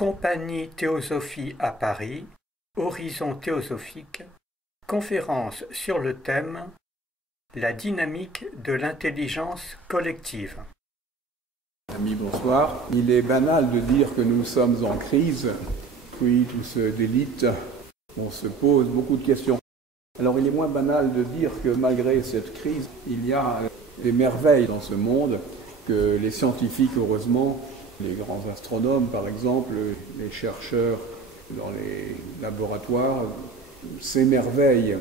Compagnie Théosophie à Paris, Horizon théosophique, conférence sur le thème La dynamique de l'intelligence collective. Amis, bonsoir. Il est banal de dire que nous sommes en crise, puis tout se délite, on se pose beaucoup de questions. Alors il est moins banal de dire que malgré cette crise, il y a des merveilles dans ce monde, que les scientifiques, heureusement, les grands astronomes par exemple, les chercheurs dans les laboratoires, s'émerveillent,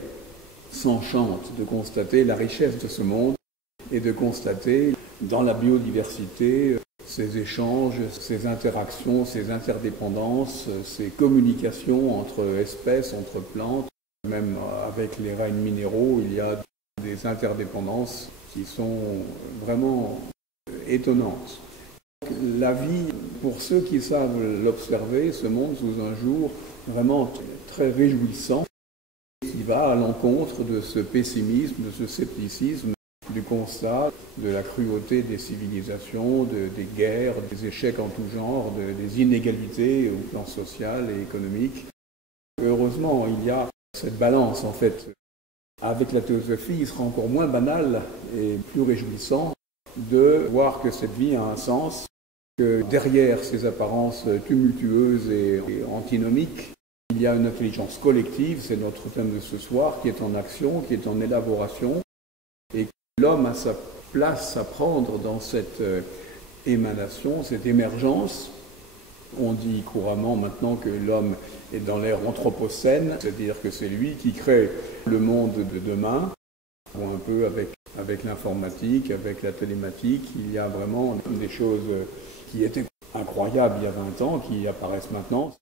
s'enchantent de constater la richesse de ce monde et de constater dans la biodiversité ces échanges, ces interactions, ces interdépendances, ces communications entre espèces, entre plantes. Même avec les règnes minéraux, il y a des interdépendances qui sont vraiment étonnantes. La vie, pour ceux qui savent l'observer, se montre sous un jour vraiment très réjouissant, qui va à l'encontre de ce pessimisme, de ce scepticisme, du constat de la cruauté des civilisations, des guerres, des échecs en tout genre, des inégalités au plan social et économique. Heureusement, il y a cette balance, en fait. Avec la théosophie, il sera encore moins banal et plus réjouissant de voir que cette vie a un sens, que derrière ces apparences tumultueuses et antinomiques, il y a une intelligence collective, c'est notre thème de ce soir, qui est en action, qui est en élaboration, et l'homme a sa place à prendre dans cette émanation, cette émergence. On dit couramment maintenant que l'homme est dans l'ère anthropocène, c'est-à-dire que c'est lui qui crée le monde de demain, ou un peu avec l'informatique, avec la télématique. Il y a vraiment des choses qui étaient incroyables il y a 20 ans, qui apparaissent maintenant.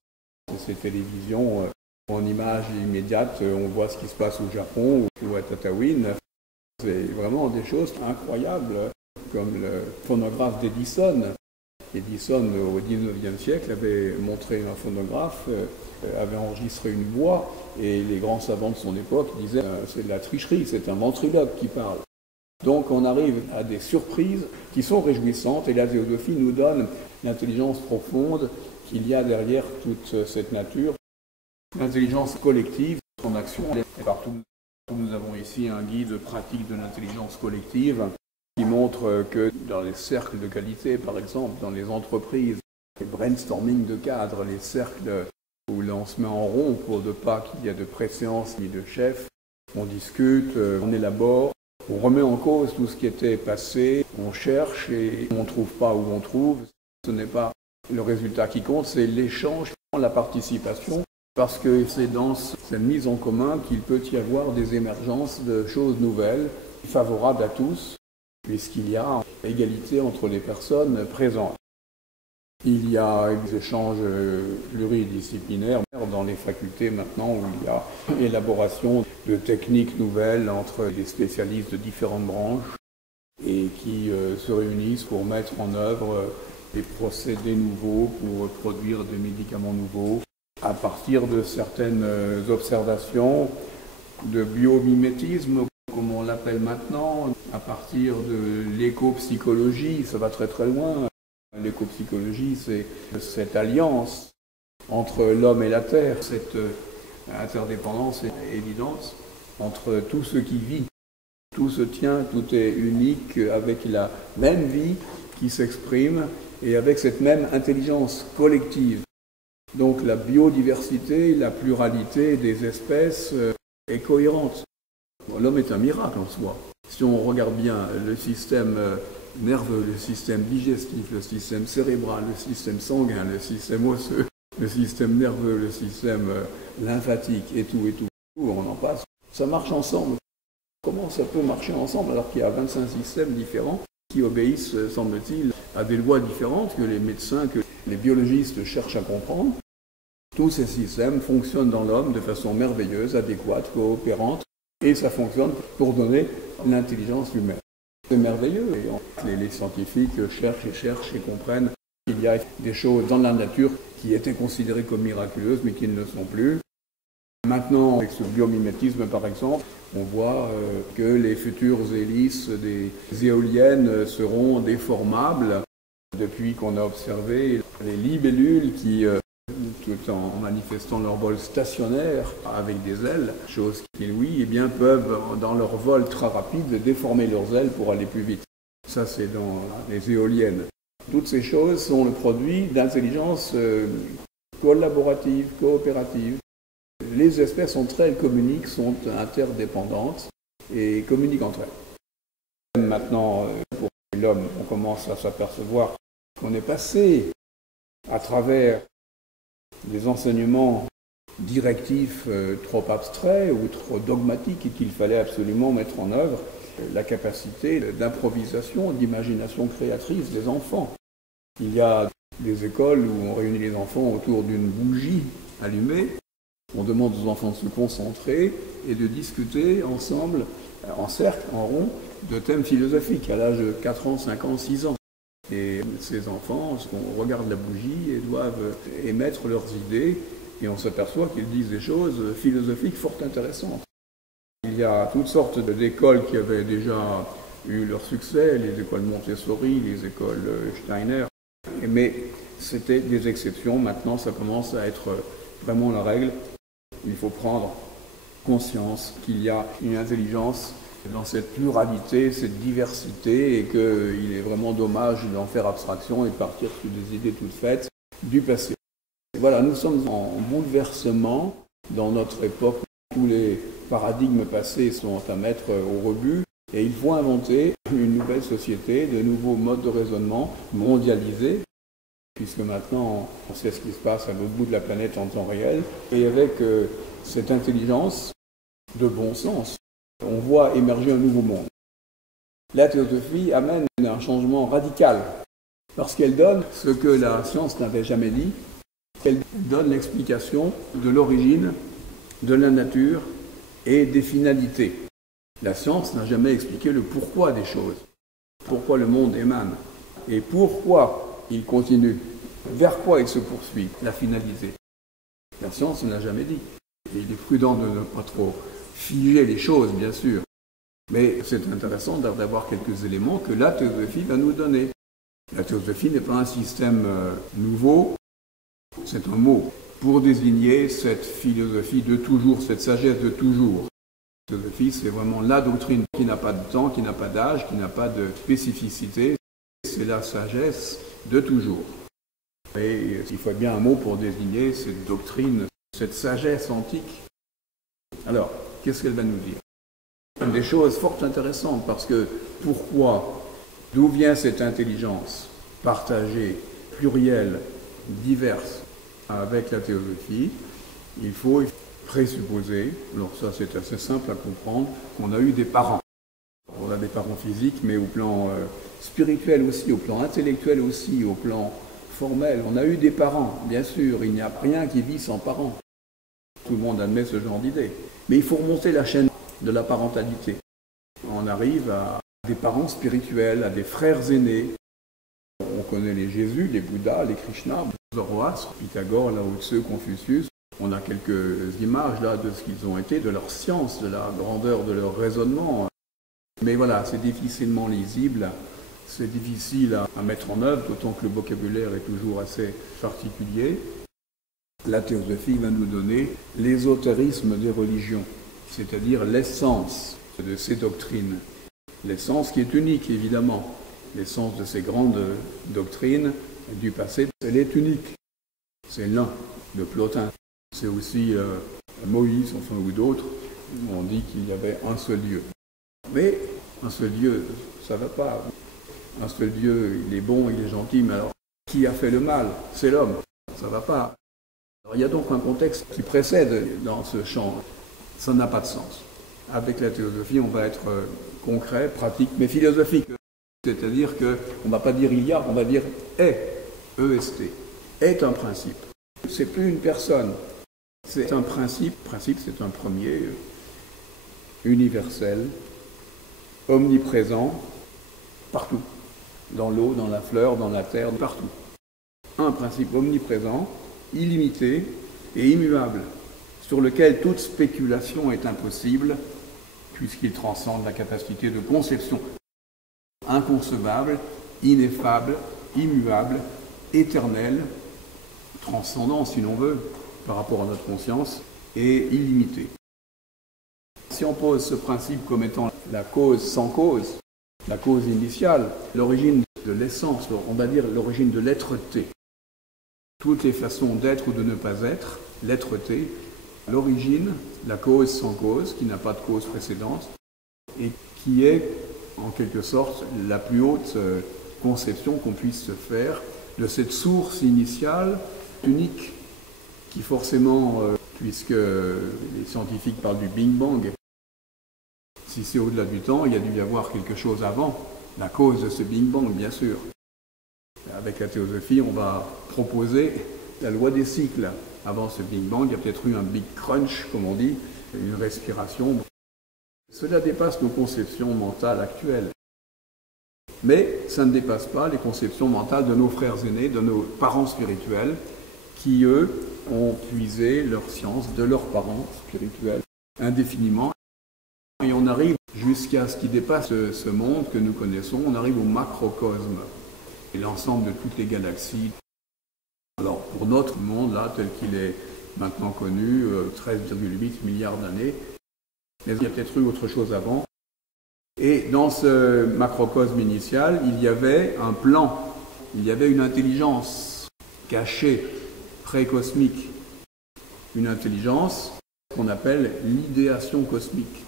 Ces télévisions en images immédiates, on voit ce qui se passe au Japon ou à Tataouine. C'est vraiment des choses incroyables, comme le phonographe d'Edison. Edison, au XIXe siècle, avait montré un phonographe, avait enregistré une voix, et les grands savants de son époque disaient c'est de la tricherie, c'est un ventriloque qui parle. Donc on arrive à des surprises qui sont réjouissantes, et la théosophie nous donne l'intelligence profonde qu'il y a derrière toute cette nature. L'intelligence collective, son action est partout. Nous avons ici un guide pratique de l'intelligence collective qui montre que dans les cercles de qualité, par exemple, dans les entreprises, les brainstorming de cadres, les cercles où l'on se met en rond pour ne pas qu'il y ait de préséance ni de chef, on discute, on élabore, on remet en cause tout ce qui était passé, on cherche et on ne trouve pas où on trouve. Ce n'est pas le résultat qui compte, c'est l'échange, la participation, parce que c'est dans cette mise en commun qu'il peut y avoir des émergences de choses nouvelles, favorables à tous, puisqu'il y a égalité entre les personnes présentes. Il y a des échanges pluridisciplinaires dans les facultés maintenant où il y a élaboration de techniques nouvelles entre les spécialistes de différentes branches et qui se réunissent pour mettre en œuvre des procédés nouveaux pour produire des médicaments nouveaux à partir de certaines observations de biomimétisme, comme on l'appelle maintenant, à partir de l'éco-psychologie. Ça va très très loin. L'éco-psychologie, c'est cette alliance entre l'homme et la terre, cette interdépendance et évidence entre tout ce qui vit. Tout se tient, tout est unique, avec la même vie qui s'exprime et avec cette même intelligence collective. Donc la biodiversité, la pluralité des espèces est cohérente. L'homme est un miracle en soi. Si on regarde bien le système nerveux, le système digestif, le système cérébral, le système sanguin, le système osseux, le système nerveux, le système lymphatique et tout, on en passe, ça marche ensemble. Comment ça peut marcher ensemble alors qu'il y a 25 systèmes différents qui obéissent, semble-t-il, à des lois différentes que les médecins, que les biologistes cherchent à comprendre? Tous ces systèmes fonctionnent dans l'homme de façon merveilleuse, adéquate, coopérante, et ça fonctionne pour donner l'intelligence humaine. C'est merveilleux, et les scientifiques cherchent et comprennent qu'il y a des choses dans la nature qui étaient considérées comme miraculeuses, mais qui ne le sont plus. Maintenant, avec ce biomimétisme par exemple, on voit que les futures hélices des éoliennes seront déformables depuis qu'on a observé les libellules qui tout en manifestant leur vol stationnaire avec des ailes, chose qui, oui, eh bien, peuvent, dans leur vol très rapide, déformer leurs ailes pour aller plus vite. Ça, c'est dans les éoliennes. Toutes ces choses sont le produit d'intelligence collaborative, coopérative. Les espèces entre elles communiquent, sont interdépendantes et communiquent entre elles. Maintenant, pour l'homme, on commence à s'apercevoir qu'on est passé à travers des enseignements directifs trop abstraits ou trop dogmatiques et qu'il fallait absolument mettre en œuvre la capacité d'improvisation, d'imagination créatrice des enfants. Il y a des écoles où on réunit les enfants autour d'une bougie allumée. On demande aux enfants de se concentrer et de discuter ensemble, en cercle, en rond, de thèmes philosophiques à l'âge de 4 ans, 5 ans, 6 ans. Et ces enfants, on regarde la bougie et doivent émettre leurs idées et on s'aperçoit qu'ils disent des choses philosophiques fort intéressantes. Il y a toutes sortes d'écoles qui avaient déjà eu leur succès, les écoles Montessori, les écoles Steiner, mais c'était des exceptions. Maintenant, ça commence à être vraiment la règle. Il faut prendre conscience qu'il y a une intelligence dans cette pluralité, cette diversité, et qu'il est vraiment dommage d'en faire abstraction et de partir sur des idées toutes faites du passé. Et voilà, nous sommes en bouleversement dans notre époque. Tous les paradigmes passés sont à mettre au rebut, et il faut inventer une nouvelle société, de nouveaux modes de raisonnement mondialisés, puisque maintenant on sait ce qui se passe à l'autre bout de la planète en temps réel, et avec cette intelligence de bon sens, on voit émerger un nouveau monde. La théosophie amène un changement radical, parce qu'elle donne ce que la science n'avait jamais dit, elle donne l'explication de l'origine, de la nature et des finalités. La science n'a jamais expliqué le pourquoi des choses, pourquoi le monde émane, et pourquoi il continue, vers quoi il se poursuit, la finalité. La science ne l'a jamais dit. Et il est prudent de ne pas trop figer les choses, bien sûr. Mais c'est intéressant d'avoir quelques éléments que la théosophie va nous donner. La théosophie n'est pas un système nouveau, c'est un mot pour désigner cette philosophie de toujours, cette sagesse de toujours. La théosophie, c'est vraiment la doctrine qui n'a pas de temps, qui n'a pas d'âge, qui n'a pas de spécificité. C'est la sagesse de toujours. Et il faut bien un mot pour désigner cette doctrine, cette sagesse antique. Alors, qu'est-ce qu'elle va nous dire? Des choses fort intéressantes, parce que pourquoi? D'où vient cette intelligence partagée, plurielle, diverse avec la théosophie? Il faut présupposer, alors ça c'est assez simple à comprendre, qu'on a eu des parents. On a des parents physiques, mais au plan spirituel aussi, au plan intellectuel aussi, au plan formel. On a eu des parents, bien sûr, il n'y a rien qui vit sans parents. Tout le monde admet ce genre d'idée. Mais il faut remonter la chaîne de la parentalité. On arrive à des parents spirituels, à des frères aînés. On connaît les Jésus, les Bouddhas, les Krishna, Zoroastre, Pythagore, Lao Tse, Confucius. On a quelques images là de ce qu'ils ont été, de leur science, de la grandeur de leur raisonnement. Mais voilà, c'est difficilement lisible, c'est difficile à mettre en œuvre, d'autant que le vocabulaire est toujours assez particulier. La théosophie va nous donner l'ésotérisme des religions, c'est-à-dire l'essence de ces doctrines. L'essence qui est unique, évidemment. L'essence de ces grandes doctrines du passé, elle est unique. C'est l'un de Plotin. C'est aussi Moïse, enfin, ou d'autres. On dit qu'il y avait un seul Dieu. Mais un seul Dieu, ça ne va pas. Un seul Dieu, il est bon, il est gentil, mais alors, qui a fait le mal? C'est l'homme. Ça ne va pas. Alors, il y a donc un contexte qui précède dans ce champ. Ça n'a pas de sens. Avec la théosophie, on va être concret, pratique, mais philosophique. C'est-à-dire qu'on ne va pas dire il y a, on va dire est, E-S-T, est un principe. C'est plus une personne, c'est un principe. Principe, c'est un premier, universel, omniprésent, partout. Dans l'eau, dans la fleur, dans la terre, partout. Un principe omniprésent, illimité et immuable, sur lequel toute spéculation est impossible, puisqu'il transcende la capacité de conception. Inconcevable, ineffable, immuable, éternel, transcendant, si l'on veut, par rapport à notre conscience, est illimité. Si on pose ce principe comme étant la cause sans cause, la cause initiale, l'origine de l'essence, on va dire l'origine de l'être-té, toutes les façons d'être ou de ne pas être, l'être-té, l'origine, la cause sans cause, qui n'a pas de cause précédente, et qui est en quelque sorte la plus haute conception qu'on puisse se faire de cette source initiale unique, qui forcément, puisque les scientifiques parlent du Big Bang, si c'est au-delà du temps, il y a dû y avoir quelque chose avant, la cause de ce Big Bang, bien sûr. Avec la théosophie, on va proposer la loi des cycles. Avant ce Big Bang, il y a peut-être eu un Big Crunch, comme on dit, une respiration. Cela dépasse nos conceptions mentales actuelles. Mais ça ne dépasse pas les conceptions mentales de nos frères aînés, de nos parents spirituels, qui, eux, ont puisé leur science de leurs parents spirituels indéfiniment. Et on arrive jusqu'à ce qui dépasse ce monde que nous connaissons, on arrive au macrocosme, et l'ensemble de toutes les galaxies. Alors, pour notre monde, là, tel qu'il est maintenant connu, 13,8 milliards d'années, mais il y a peut-être eu autre chose avant. Et dans ce macrocosme initial, il y avait un plan, il y avait une intelligence cachée, pré-cosmique, une intelligence qu'on appelle l'idéation cosmique.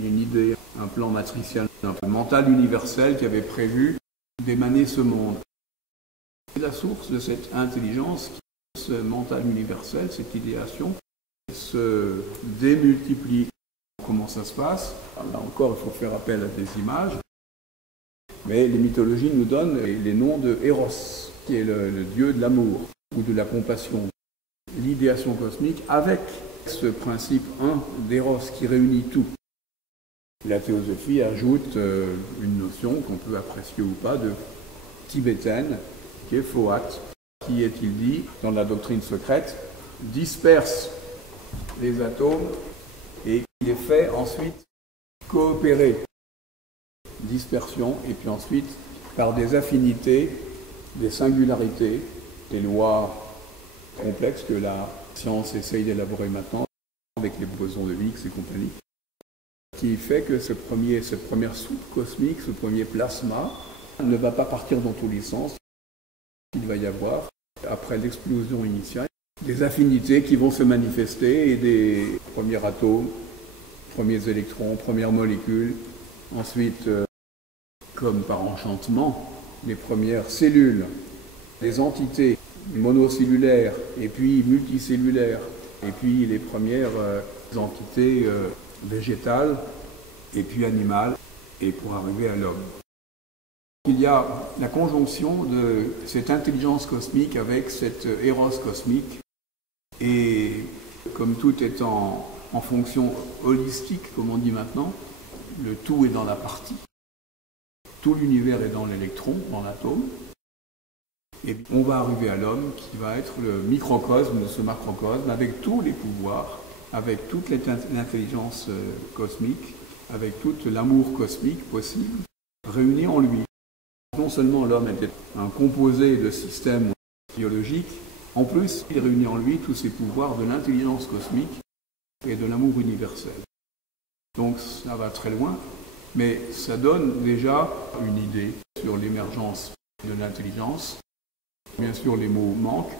Une idée, un plan matriciel, un plan mental universel qui avait prévu d'émaner ce monde. C'est la source de cette intelligence, ce mental universel, cette idéation, se démultiplie. Comment ça se passe? Là encore, il faut faire appel à des images. Mais les mythologies nous donnent les noms de Eros, qui est le dieu de l'amour ou de la compassion. L'idéation cosmique avec ce principe 1 d'Eros qui réunit tout. La théosophie ajoute une notion qu'on peut apprécier ou pas de tibétaine, qui est Fohat, qui est-il dit, dans la doctrine secrète, disperse les atomes et qui les fait ensuite coopérer. Dispersion, et puis ensuite, par des affinités, des singularités, des lois complexes que la science essaye d'élaborer maintenant, avec les bosons de Higgs et compagnie, qui fait que cette première soupe cosmique, ce premier plasma, ne va pas partir dans tous les sens. Il va y avoir, après l'explosion initiale, des affinités qui vont se manifester et des premiers atomes, premiers électrons, premières molécules, ensuite, comme par enchantement, les premières cellules, les entités monocellulaires et puis multicellulaires, et puis les premières entités végétales et puis animales, et pour arriver à l'homme. Il y a la conjonction de cette intelligence cosmique avec cet Eros cosmique, et comme tout est en fonction holistique, comme on dit maintenant, le tout est dans la partie, tout l'univers est dans l'électron, dans l'atome, et on va arriver à l'homme qui va être le microcosme de ce macrocosme, avec tous les pouvoirs, avec toute l'intelligence cosmique, avec tout l'amour cosmique possible, réuni en lui. Non seulement l'homme était un composé de systèmes biologiques, en plus il réunit en lui tous ces pouvoirs de l'intelligence cosmique et de l'amour universel. Donc ça va très loin, mais ça donne déjà une idée sur l'émergence de l'intelligence. Bien sûr, les mots manquent.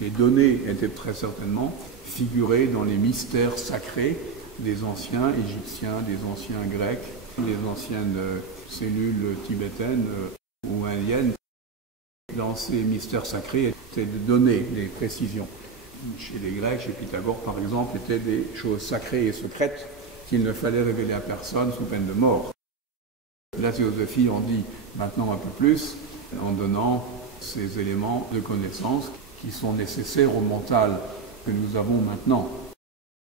Les données étaient très certainement figurées dans les mystères sacrés des anciens Égyptiens, des anciens Grecs, des anciennes cellules tibétaines ou indiennes. Dans ces mystères sacrés étaient de données, des précisions. Chez les Grecs, chez Pythagore par exemple, étaient des choses sacrées et secrètes qu'il ne fallait révéler à personne sous peine de mort. La théosophie en dit maintenant un peu plus en donnant ces éléments de connaissance qui sont nécessaires au mental que nous avons maintenant.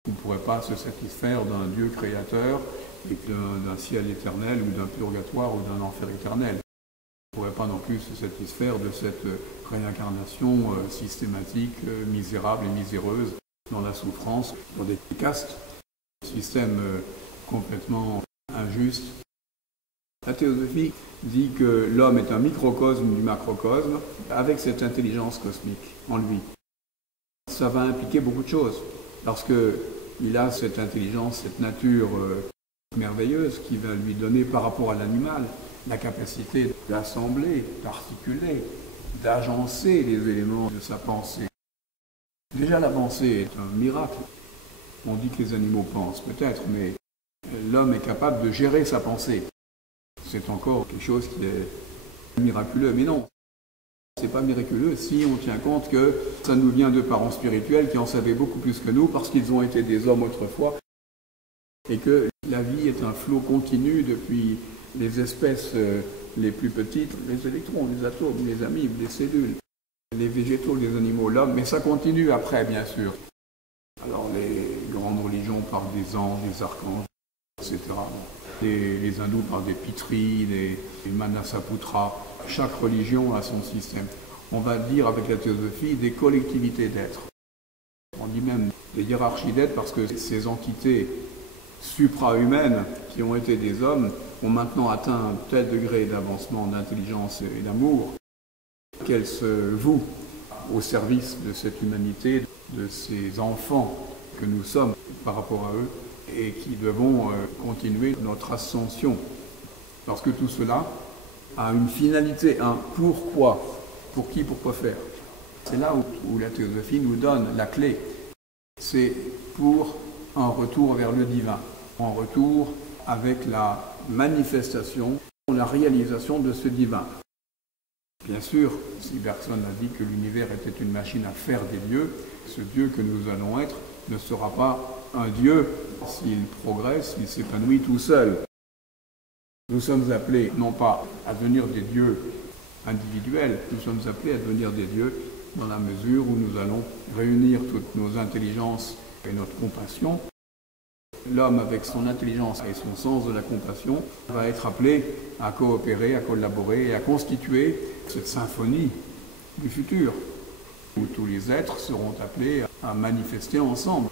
On ne pourrait pas se satisfaire d'un Dieu créateur et d'un ciel éternel ou d'un purgatoire ou d'un enfer éternel. On ne pourrait pas non plus se satisfaire de cette réincarnation systématique, misérable et miséreuse dans la souffrance, dans des castes, un système complètement injuste. La théosophie dit que l'homme est un microcosme du macrocosme avec cette intelligence cosmique en lui. ça va impliquer beaucoup de choses, parce qu'il a cette intelligence, cette nature merveilleuse qui va lui donner par rapport à l'animal la capacité d'assembler, d'articuler, d'agencer les éléments de sa pensée. Déjà la pensée est un miracle. On dit que les animaux pensent peut-être, mais l'homme est capable de gérer sa pensée. C'est encore quelque chose qui est miraculeux, mais non. C'est pas miraculeux si on tient compte que ça nous vient de parents spirituels qui en savaient beaucoup plus que nous parce qu'ils ont été des hommes autrefois et que la vie est un flot continu depuis les espèces les plus petites, les électrons, les atomes, les amibes, les cellules, les végétaux, les animaux, l'homme, mais ça continue après, bien sûr. Alors les grandes religions parlent des anges, des archanges, etc. Les hindous parlent des pitris, des manasaputras. Chaque religion a son système. On va dire avec la théosophie des collectivités d'êtres. On dit même des hiérarchies d'êtres parce que ces entités supra-humaines qui ont été des hommes ont maintenant atteint un tel degré d'avancement, d'intelligence et d'amour qu'elles se vouent au service de cette humanité, de ces enfants que nous sommes par rapport à eux et qui devons continuer notre ascension. Parce que tout cela a une finalité, un pourquoi. Pour qui, pourquoi faire. C'est là où la théosophie nous donne la clé. C'est pour un retour vers le divin, un retour avec la manifestation, la réalisation de ce divin. Bien sûr, si Bergson a dit que l'univers était une machine à faire des dieux, ce Dieu que nous allons être ne sera pas un Dieu s'il progresse, s'il s'épanouit tout seul. Nous sommes appelés non pas à devenir des dieux individuels, nous sommes appelés à devenir des dieux dans la mesure où nous allons réunir toutes nos intelligences et notre compassion. L'homme, avec son intelligence et son sens de la compassion, va être appelé à coopérer, à collaborer et à constituer cette symphonie du futur, où tous les êtres seront appelés à manifester ensemble.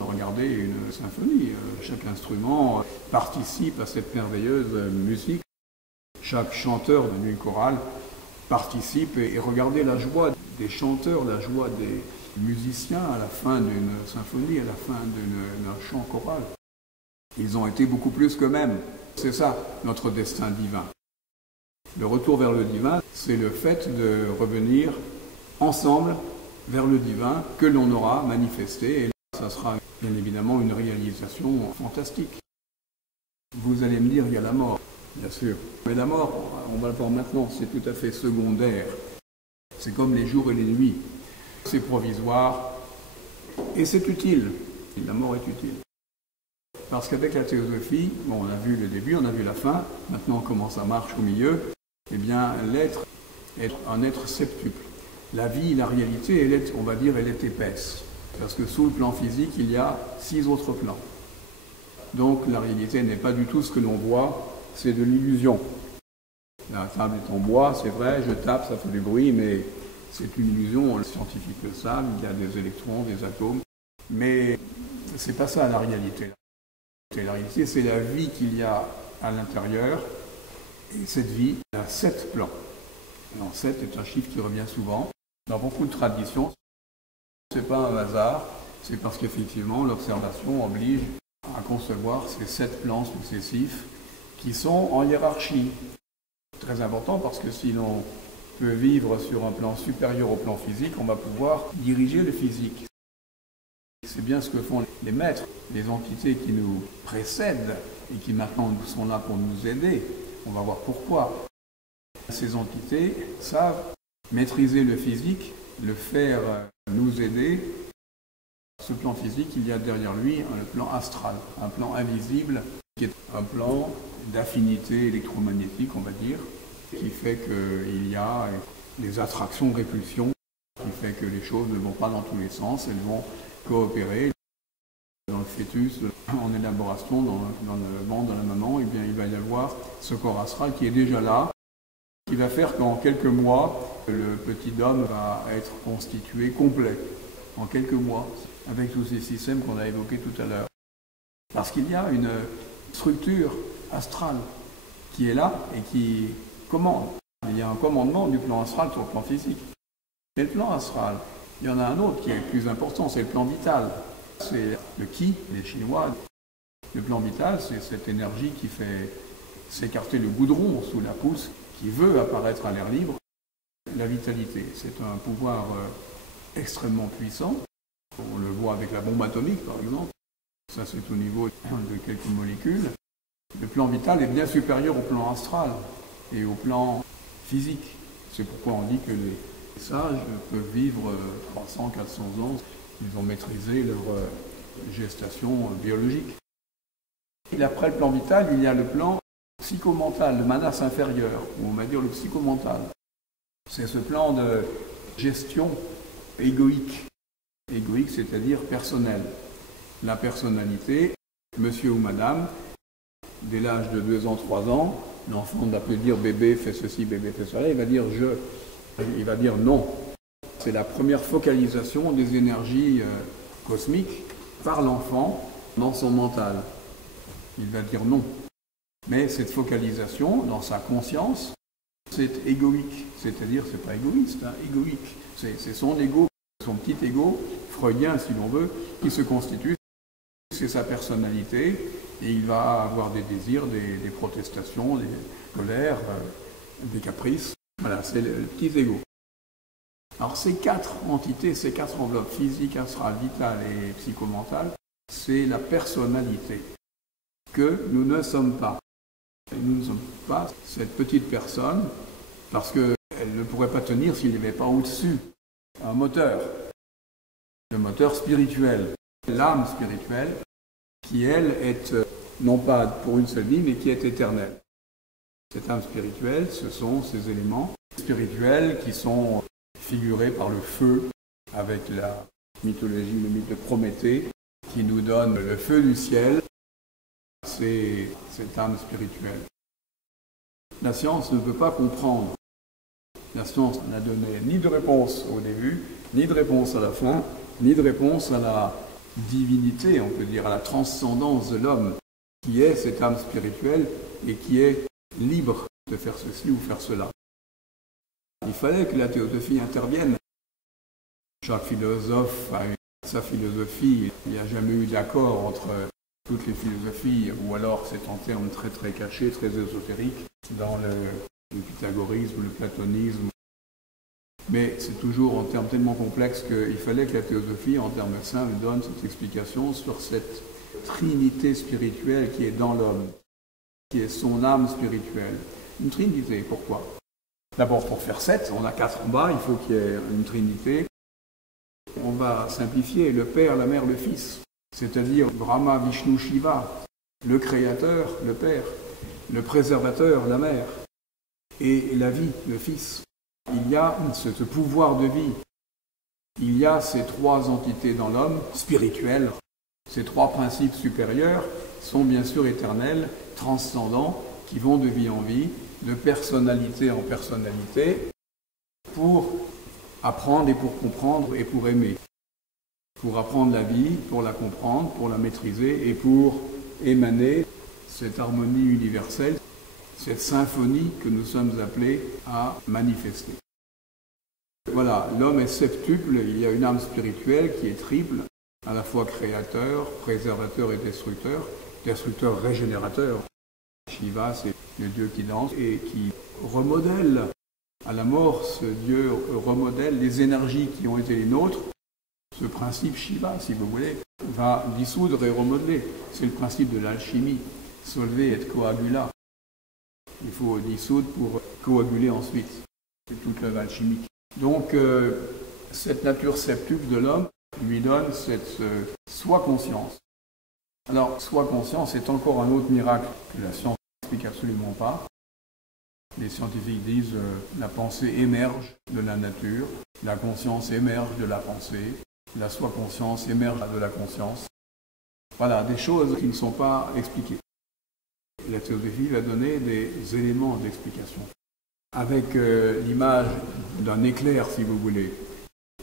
Regardez une symphonie, chaque instrument participe à cette merveilleuse musique, chaque chanteur d'une chorale participe et regardez la joie des chanteurs, la joie des musiciens à la fin d'une symphonie, à la fin d'un chant choral. Ils ont été beaucoup plus qu'eux-mêmes. C'est ça notre destin divin. Le retour vers le divin, c'est le fait de revenir ensemble vers le divin que l'on aura manifesté. Et là, ça sera bien évidemment une réalisation fantastique. Vous allez me dire, il y a la mort, bien sûr. Mais la mort, on va le voir maintenant, c'est tout à fait secondaire. C'est comme les jours et les nuits. C'est provisoire et c'est utile. La mort est utile. Parce qu'avec la théosophie, bon, on a vu le début, on a vu la fin, maintenant comment ça marche au milieu, eh bien l'être est un être septuple. La vie, la réalité, elle est, on va dire, elle est épaisse. Parce que sous le plan physique, il y a 6 autres plans. Donc la réalité n'est pas du tout ce que l'on voit, c'est de l'illusion. La table est en bois, c'est vrai, je tape, ça fait du bruit, mais c'est une illusion, les scientifiques le savent, il y a des électrons, des atomes, mais c'est pas ça la réalité. La réalité, c'est la vie qu'il y a à l'intérieur, et cette vie a 7 plans. Alors 7 est un chiffre qui revient souvent. Dans beaucoup de traditions, c'est pas un hasard, c'est parce qu'effectivement l'observation oblige à concevoir ces 7 plans successifs qui sont en hiérarchie. Très important parce que si l'on peut vivre sur un plan supérieur au plan physique, on va pouvoir diriger le physique. C'est bien ce que font les maîtres, les entités qui nous précèdent et qui maintenant sont là pour nous aider. On va voir pourquoi. Ces entités savent maîtriser le physique, le faire nous aider. Ce plan physique, il y a derrière lui un plan astral, un plan invisible, qui est un plan d'affinité électromagnétique, on va dire, qui fait qu'il y a des attractions-répulsions, qui fait que les choses ne vont pas dans tous les sens, elles vont coopérer. Dans le fœtus, en élaboration, dans le ventre de la maman, eh bien, il va y avoir ce corps astral qui est déjà là, qui va faire qu'en quelques mois, le petit homme va être constitué complet. En quelques mois, avec tous ces systèmes qu'on a évoqués tout à l'heure. Parce qu'il y a une structure astrale qui est là et qui commande. Il y a un commandement du plan astral sur le plan physique. Et le plan astral, Il y en a un autre qui est plus important, c'est le plan vital. C'est le Qi, les Chinois. Le plan vital, c'est cette énergie qui fait s'écarter le goudron sous la pousse, qui veut apparaître à l'air libre. La vitalité, c'est un pouvoir extrêmement puissant. On le voit avec la bombe atomique, par exemple. Ça, c'est au niveau de quelques molécules. Le plan vital est bien supérieur au plan astral et au plan physique. C'est pourquoi on dit que les sages peuvent vivre 300, 400 ans. Ils ont maîtrisé leur gestation biologique. Et après le plan vital, il y a le plan psychomental, le manas inférieur, ou on va dire le psychomental. C'est ce plan de gestion égoïque. Égoïque, c'est-à-dire personnel. La personnalité, monsieur ou madame, dès l'âge de 2 ans, 3 ans, l'enfant ne va plus dire bébé fait ceci, bébé fait cela, il va dire je, il va dire non. C'est la première focalisation des énergies cosmiques par l'enfant dans son mental. Il va dire non. Mais cette focalisation dans sa conscience, c'est égoïque, c'est-à-dire c'est pas égoïste, hein, égoïque. C'est son ego, son petit ego, freudien si l'on veut, qui se constitue. C'est sa personnalité et il va avoir des désirs, des protestations, des colères, des caprices. Voilà, c'est le petit ego. Alors ces 4 entités, ces 4 enveloppes, physique, astrale, vitale et psychomentale, c'est la personnalité que nous ne sommes pas. Nous ne sommes pas cette petite personne parce qu'elle ne pourrait pas tenir s'il n'y avait pas au-dessus un moteur, le moteur spirituel, l'âme spirituelle qui, elle, est non pas pour une seule vie, mais qui est éternelle. Cette âme spirituelle, ce sont ces éléments spirituels qui sont figurés par le feu, avec la mythologie, le mythe de Prométhée, qui nous donne le feu du ciel. C'est cette âme spirituelle. La science ne peut pas comprendre. La science n'a donné ni de réponse au début, ni de réponse à la fin, ni de réponse à la divinité, on peut dire, à la transcendance de l'homme, qui est cette âme spirituelle et qui est libre de faire ceci ou faire cela. Il fallait que la théosophie intervienne. Chaque philosophe a eu sa philosophie. Il n'y a jamais eu d'accord entre toutes les philosophies, ou alors c'est en termes très très cachés, très ésotériques, dans le pythagorisme, le platonisme. Mais c'est toujours en termes tellement complexes qu'il fallait que la théosophie, en termes simples, donne cette explication sur cette trinité spirituelle qui est dans l'homme, qui est son âme spirituelle. Une trinité, pourquoi? D'abord, pour faire 7, on a 4 en bas, il faut qu'il y ait une trinité. On va simplifier le Père, la Mère, le Fils, c'est-à-dire Brahma, Vishnu, Shiva, le Créateur, le Père, le Préservateur, la Mère, et la vie, le Fils. Il y a ce pouvoir de vie. Il y a ces 3 entités dans l'homme, spirituelles. Ces 3 principes supérieurs sont bien sûr éternels, transcendants, qui vont de vie en vie, de personnalité en personnalité, pour apprendre et pour comprendre et pour aimer. Pour apprendre la vie, pour la comprendre, pour la maîtriser et pour émaner cette harmonie universelle, cette symphonie que nous sommes appelés à manifester. Voilà, l'homme est septuple, il y a une âme spirituelle qui est triple, à la fois créateur, préservateur et destructeur régénérateur. Shiva, c'est le dieu qui danse et qui remodèle. À la mort, ce dieu remodèle les énergies qui ont été les nôtres. Ce principe Shiva, si vous voulez, va dissoudre et remodeler. C'est le principe de l'alchimie, solver et coagula. Il faut dissoudre pour coaguler ensuite. C'est toute l'œuvre alchimique. Donc, cette nature septuple de l'homme lui donne cette soi-conscience. Alors, soi-conscience est encore un autre miracle que la science n'explique absolument pas. Les scientifiques disent la pensée émerge de la nature, la conscience émerge de la pensée, la soi-conscience émerge de la conscience. Voilà, des choses qui ne sont pas expliquées. La théosophie va donner des éléments d'explication. Avec l'image d'un éclair, si vous voulez.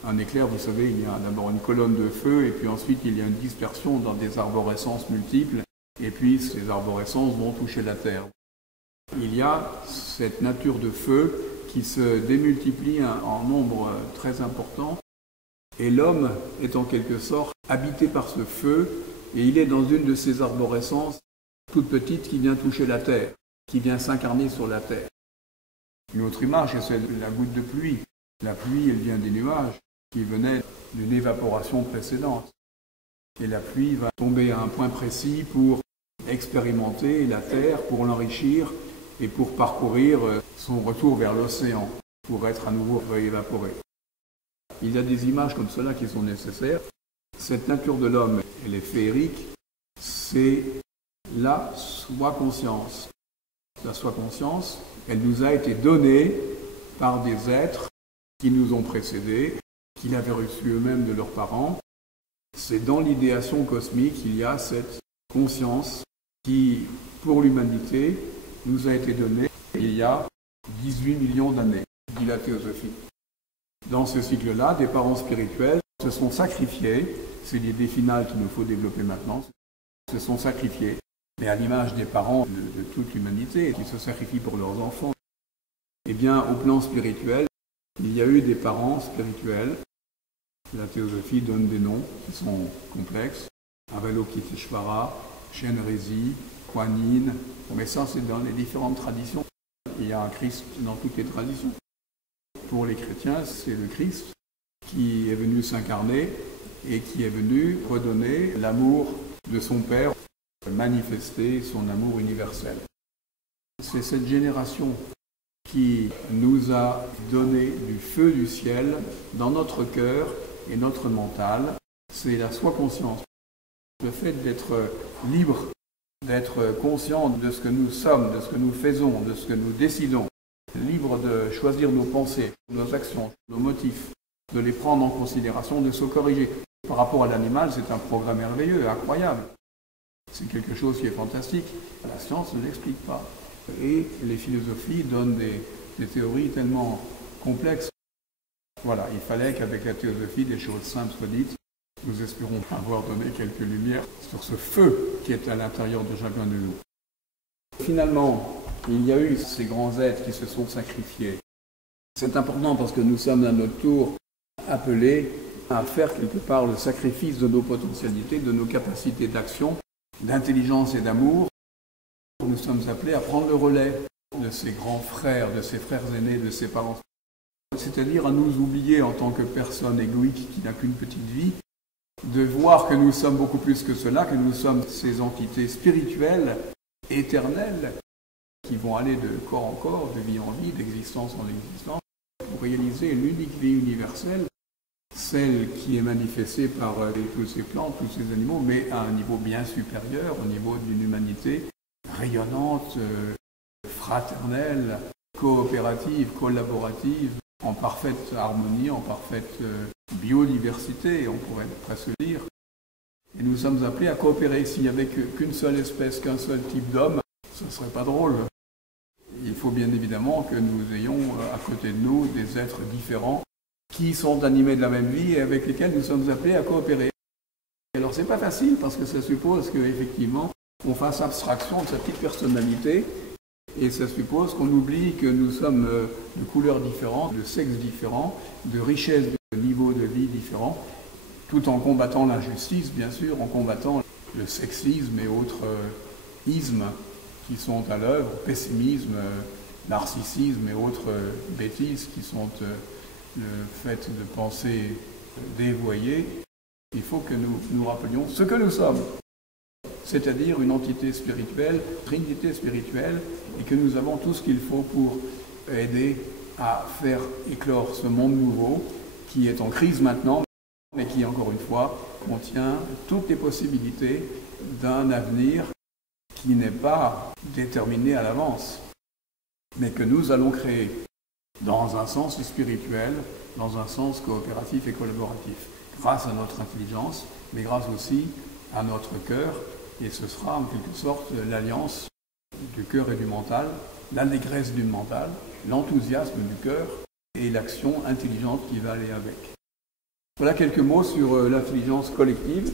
Un éclair, vous savez, il y a d'abord une colonne de feu, et puis ensuite il y a une dispersion dans des arborescences multiples, et puis ces arborescences vont toucher la terre. Il y a cette nature de feu qui se démultiplie en nombre très important, Et l'homme est en quelque sorte habité par ce feu, et il est dans une de ces arborescences toute petite qui vient toucher la terre, qui vient s'incarner sur la terre. Une autre image, c'est celle de la goutte de pluie. La pluie, elle vient des nuages qui venaient d'une évaporation précédente. Et la pluie va tomber à un point précis pour expérimenter la terre, pour l'enrichir et pour parcourir son retour vers l'océan, pour être à nouveau réévaporé. Il y a des images comme cela qui sont nécessaires. Cette nature de l'homme, elle est féerique, c'est la soi-conscience. La soi-conscience, elle nous a été donnée par des êtres qui nous ont précédés, qui l'avaient reçue eux-mêmes de leurs parents. C'est dans l'idéation cosmique qu'il y a cette conscience qui, pour l'humanité, nous a été donnée il y a 18 millions d'années, dit la théosophie. Dans ce cycle-là, des parents spirituels se sont sacrifiés, c'est l'idée finale qu'il nous faut développer maintenant, se sont sacrifiés, mais à l'image des parents de toute l'humanité qui se sacrifient pour leurs enfants. Eh bien, au plan spirituel, il y a eu des parents spirituels. La théosophie donne des noms qui sont complexes. Avalokiteshvara, Shenrezi, Kuan Yin. Mais ça, c'est dans les différentes traditions. Il y a un Christ dans toutes les traditions. Pour les chrétiens, c'est le Christ qui est venu s'incarner et qui est venu redonner l'amour de son Père, manifester son amour universel. C'est cette génération qui nous a donné du feu du ciel dans notre cœur et notre mental. C'est la soi-conscience. Le fait d'être libre, d'être conscient de ce que nous sommes, de ce que nous faisons, de ce que nous décidons, libre de choisir nos pensées, nos actions, nos motifs, de les prendre en considération, de se corriger. Par rapport à l'animal, c'est un progrès merveilleux, incroyable. C'est quelque chose qui est fantastique. La science ne l'explique pas. Et les philosophies donnent des théories tellement complexes. Voilà, il fallait qu'avec la théosophie, des choses simples soient dites. Nous espérons avoir donné quelques lumières sur ce feu qui est à l'intérieur de chacun de nous. Finalement, il y a eu ces grands êtres qui se sont sacrifiés. C'est important parce que nous sommes à notre tour appelés à faire quelque part le sacrifice de nos potentialités, de nos capacités d'action, d'intelligence et d'amour. Nous sommes appelés à prendre le relais de ces grands frères, de ces frères aînés, de ces parents. C'est-à-dire à nous oublier en tant que personne égoïque qui n'a qu'une petite vie, de voir que nous sommes beaucoup plus que cela, que nous sommes ces entités spirituelles, éternelles, qui vont aller de corps en corps, de vie en vie, d'existence en existence, pour réaliser l'unique vie universelle, celle qui est manifestée par tous ces plantes, tous ces animaux, mais à un niveau bien supérieur, au niveau d'une humanité rayonnante, fraternelle, coopérative, collaborative, en parfaite harmonie, en parfaite biodiversité, on pourrait presque dire. Et nous sommes appelés à coopérer. S'il n'y avait qu'une seule espèce, qu'un seul type d'homme, ce ne serait pas drôle. Il faut bien évidemment que nous ayons à côté de nous des êtres différents qui sont animés de la même vie et avec lesquels nous sommes appelés à coopérer. Alors c'est pas facile parce que ça suppose qu'effectivement on fasse abstraction de sa petite personnalité et ça suppose qu'on oublie que nous sommes de couleurs différentes, de sexes différents, de richesses, de niveaux de vie différents, tout en combattant l'injustice, bien sûr, en combattant le sexisme et autres ismes qui sont à l'œuvre, pessimisme, narcissisme et autres bêtises qui sont le fait de penser dévoyée. Il faut que nous nous rappelions ce que nous sommes, c'est-à-dire une entité spirituelle, trinité spirituelle, et que nous avons tout ce qu'il faut pour aider à faire éclore ce monde nouveau qui est en crise maintenant, mais qui, encore une fois, contient toutes les possibilités d'un avenir qui n'est pas déterminé à l'avance, mais que nous allons créer dans un sens spirituel, dans un sens coopératif et collaboratif, grâce à notre intelligence, mais grâce aussi à notre cœur, et ce sera en quelque sorte l'alliance du cœur et du mental, l'allégresse du mental, l'enthousiasme du cœur et l'action intelligente qui va aller avec. Voilà quelques mots sur l'intelligence collective.